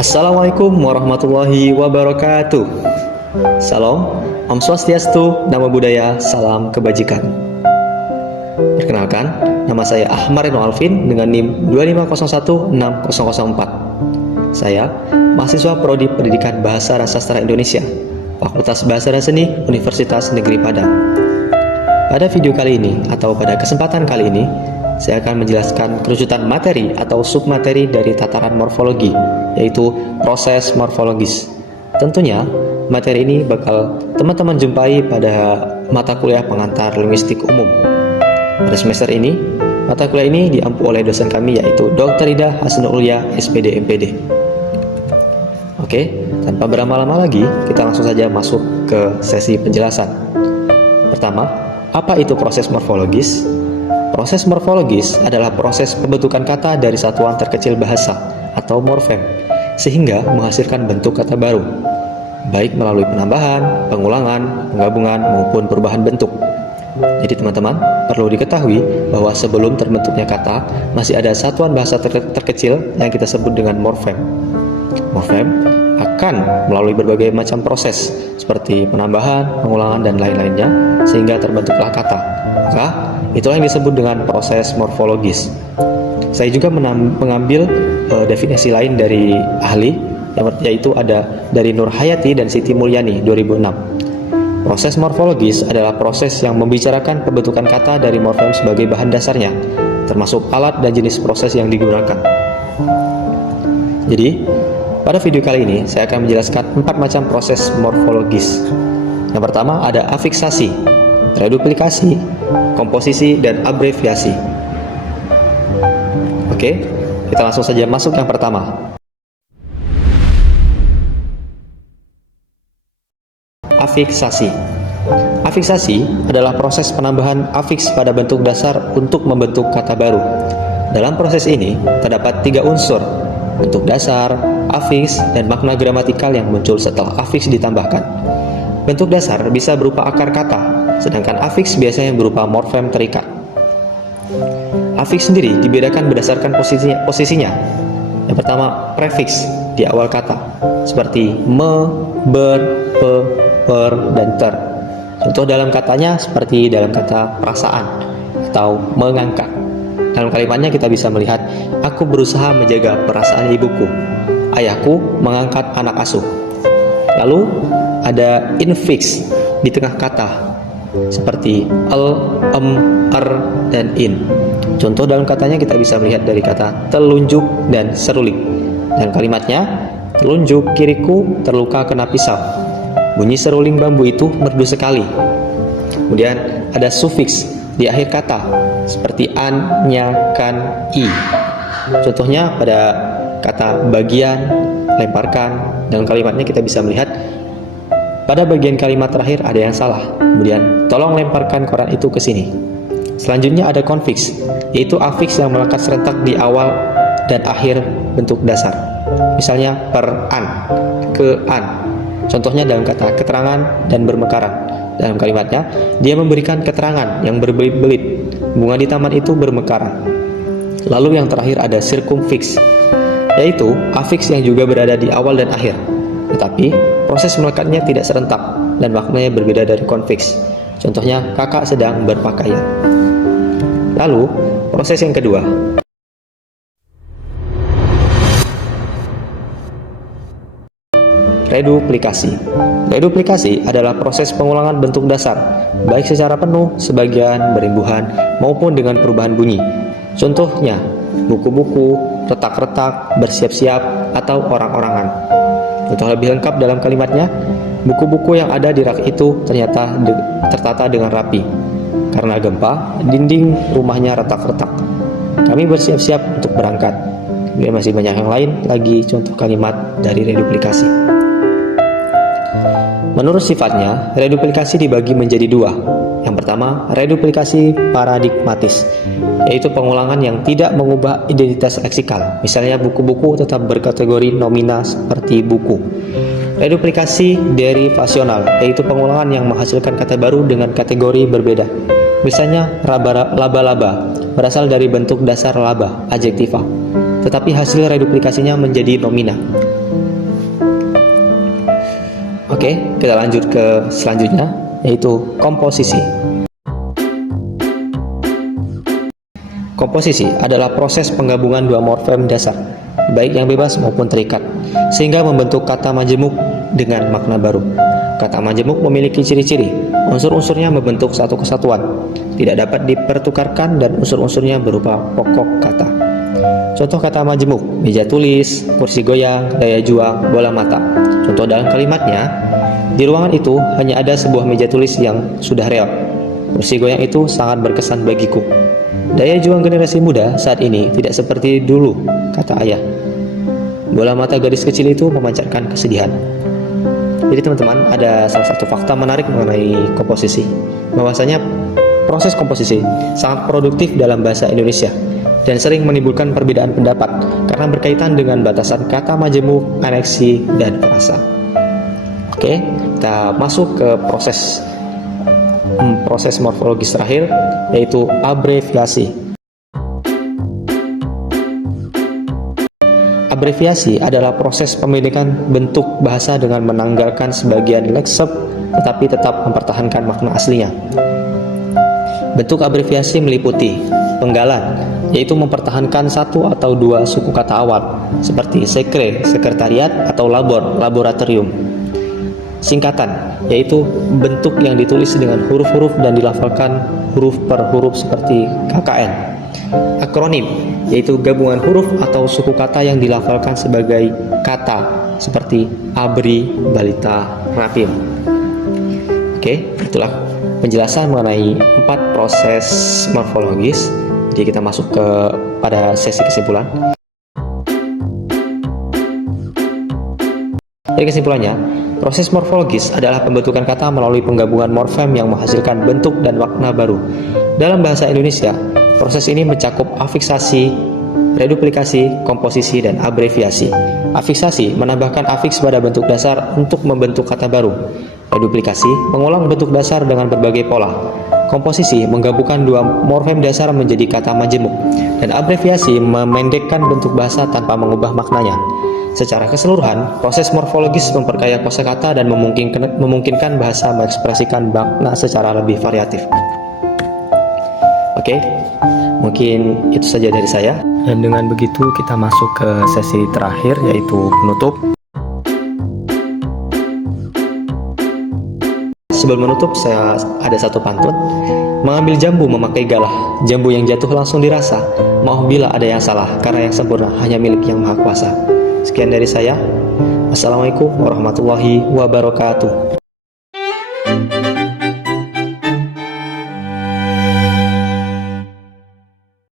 Assalamualaikum warahmatullahi wabarakatuh. Salam, Om Swastiastu, Namo Buddhaya, Salam Kebajikan. Perkenalkan, nama saya Ahmad Reno Alvin dengan NIM 2501604. Saya mahasiswa Prodi Pendidikan Bahasa dan Sastra Indonesia, Fakultas Bahasa dan Seni, Universitas Negeri Padang. Pada video kali ini atau pada kesempatan kali ini, saya akan menjelaskan kerucutan materi atau submateri dari tataran morfologi, yaitu proses morfologis. Tentunya, materi ini bakal teman-teman jumpai pada mata kuliah pengantar linguistik umum. Pada semester ini, mata kuliah ini diampu oleh dosen kami yaitu Dr. Ida Hasnul Ulya, SPD MPD. Oke, tanpa berlama-lama lagi, kita langsung saja masuk ke sesi penjelasan. Pertama, apa itu proses morfologis? Proses morfologis adalah proses pembentukan kata dari satuan terkecil bahasa atau morfem, sehingga menghasilkan bentuk kata baru, baik melalui penambahan, pengulangan, penggabungan, maupun perubahan bentuk. Jadi teman-teman, perlu diketahui bahwa sebelum terbentuknya kata, masih ada satuan bahasa terkecil yang kita sebut dengan morfem. Morfem akan melalui berbagai macam proses, seperti penambahan, pengulangan, dan lain-lainnya, sehingga terbentuklah kata. Maka, itulah yang disebut dengan proses morfologis. Saya juga mengambil definisi lain dari ahli, yaitu ada dari Nur Hayati dan Siti Mulyani 2006. Proses morfologis adalah proses yang membicarakan pembentukan kata dari morfem sebagai bahan dasarnya, termasuk alat dan jenis proses yang digunakan. Jadi, pada video kali ini saya akan menjelaskan 4 macam proses morfologis. Yang pertama ada afiksasi, reduplikasi, komposisi, dan abreviasi. Oke, kita langsung saja masuk yang pertama. Afiksasi. Afiksasi adalah proses penambahan afiks pada bentuk dasar untuk membentuk kata baru. Dalam proses ini terdapat 3 unsur: bentuk dasar, afiks, dan makna gramatikal yang muncul setelah afiks ditambahkan. Bentuk dasar bisa berupa akar kata, sedangkan afiks biasanya berupa morfem terikat. Afiks sendiri dibedakan berdasarkan posisinya. Yang pertama, prefiks di awal kata, seperti me, ber, pe, per, dan ter. Contoh dalam katanya seperti dalam kata perasaan atau mengangkat. Dalam kalimatnya kita bisa melihat, aku berusaha menjaga perasaan ibuku. Ayahku mengangkat anak asuh. Lalu ada infiks di tengah kata, seperti er, dan in. Contoh dalam katanya kita bisa melihat dari kata telunjuk dan seruling. Dalam kalimatnya, telunjuk kiriku terluka kena pisau. Bunyi seruling bambu itu merdu sekali. Kemudian ada sufiks di akhir kata, seperti an, nya, kan, i. Contohnya pada kata bagian, lemparkan. Dalam kalimatnya kita bisa melihat pada bagian kalimat terakhir ada yang salah. Kemudian tolong lemparkan koran itu ke sini. Selanjutnya ada konfiks, yaitu afiks yang melekat serentak di awal dan akhir bentuk dasar. Misalnya per an, ke an. Contohnya dalam kata keterangan dan bermekaran. Dalam kalimatnya, dia memberikan keterangan yang berbelit-belit. Bunga di taman itu bermekaran. Lalu yang terakhir ada sirkumfiks, yaitu afiks yang juga berada di awal dan akhir. Tetapi proses melekatnya tidak serentak dan maknanya berbeda dari konfiks. Contohnya kakak sedang berpakaian. Lalu proses yang kedua. Reduplikasi. Reduplikasi adalah proses pengulangan bentuk dasar, baik secara penuh, sebagian, berimbuhan, maupun dengan perubahan bunyi. Contohnya, buku-buku, retak-retak, bersiap-siap, atau orang-orangan. Untuk lebih lengkap dalam kalimatnya, buku-buku yang ada di rak itu ternyata tertata dengan rapi. Karena gempa, dinding rumahnya retak-retak. Kami bersiap-siap untuk berangkat. Kemudian masih banyak yang lain lagi contoh kalimat dari reduplikasi. Menurut sifatnya, reduplikasi dibagi menjadi 2. Yang pertama, reduplikasi paradigmatis, yaitu pengulangan yang tidak mengubah identitas leksikal. Misalnya buku-buku tetap berkategori nomina seperti buku. Reduplikasi derivasional, yaitu pengulangan yang menghasilkan kata baru dengan kategori berbeda. Misalnya laba-laba berasal dari bentuk dasar laba, adjektiva, tetapi hasil reduplikasinya menjadi nomina. Oke, kita lanjut ke selanjutnya, yaitu komposisi. Komposisi adalah proses penggabungan dua morfem dasar, baik yang bebas maupun terikat, sehingga membentuk kata majemuk dengan makna baru. Kata majemuk memiliki ciri-ciri, unsur-unsurnya membentuk satu kesatuan, tidak dapat dipertukarkan dan unsur-unsurnya berupa pokok kata. Contoh kata majemuk: meja tulis, kursi goyang, daya juang, bola mata. Contoh dalam kalimatnya, di ruangan itu hanya ada sebuah meja tulis yang sudah reot. Kursi goyang itu sangat berkesan bagiku. Daya juang generasi muda saat ini tidak seperti dulu, kata ayah. Bola mata gadis kecil itu memancarkan kesedihan. Jadi teman-teman, ada salah satu fakta menarik mengenai komposisi, bahwasanya proses komposisi sangat produktif dalam bahasa Indonesia dan sering menimbulkan perbedaan pendapat karena berkaitan dengan batasan kata majemuk, aneksi, dan frasa. Oke, kita masuk ke proses morfologis terakhir, yaitu abreviasi. Abreviasi adalah proses pemendekan bentuk bahasa dengan menanggalkan sebagian leksep tetapi tetap mempertahankan makna aslinya. Bentuk abreviasi meliputi penggalan, yaitu mempertahankan satu atau dua suku kata awal seperti sekre, sekretariat, atau labor, laboratorium. Singkatan, yaitu bentuk yang ditulis dengan huruf-huruf dan dilafalkan huruf per huruf seperti KKN. Akronim, yaitu gabungan huruf atau suku kata yang dilafalkan sebagai kata seperti ABRI, balita, rapim. Oke, itulah penjelasan mengenai 4 proses morfologis. Jadi kita masuk pada sesi kesimpulan. Jadi kesimpulannya, proses morfologis adalah pembentukan kata melalui penggabungan morfem yang menghasilkan bentuk dan makna baru. Dalam bahasa Indonesia, proses ini mencakup afiksasi, reduplikasi, komposisi, dan abreviasi. Afiksasi menambahkan afiks pada bentuk dasar untuk membentuk kata baru. Reduplikasi mengulang bentuk dasar dengan berbagai pola. Komposisi menggabungkan dua morfem dasar menjadi kata majemuk, dan abreviasi memendekkan bentuk bahasa tanpa mengubah maknanya. Secara keseluruhan, proses morfologis memperkaya kosakata dan memungkinkan bahasa mengekspresikan makna secara lebih variatif. Oke, mungkin itu saja dari saya. Dan dengan begitu kita masuk ke sesi terakhir, yaitu penutup. Sebelum menutup, saya ada satu pantun. Mengambil jambu memakai galah, jambu yang jatuh langsung dirasa. Maaf bila ada yang salah, karena yang sempurna hanya milik yang maha kuasa. Sekian dari saya. Assalamualaikum warahmatullahi wabarakatuh.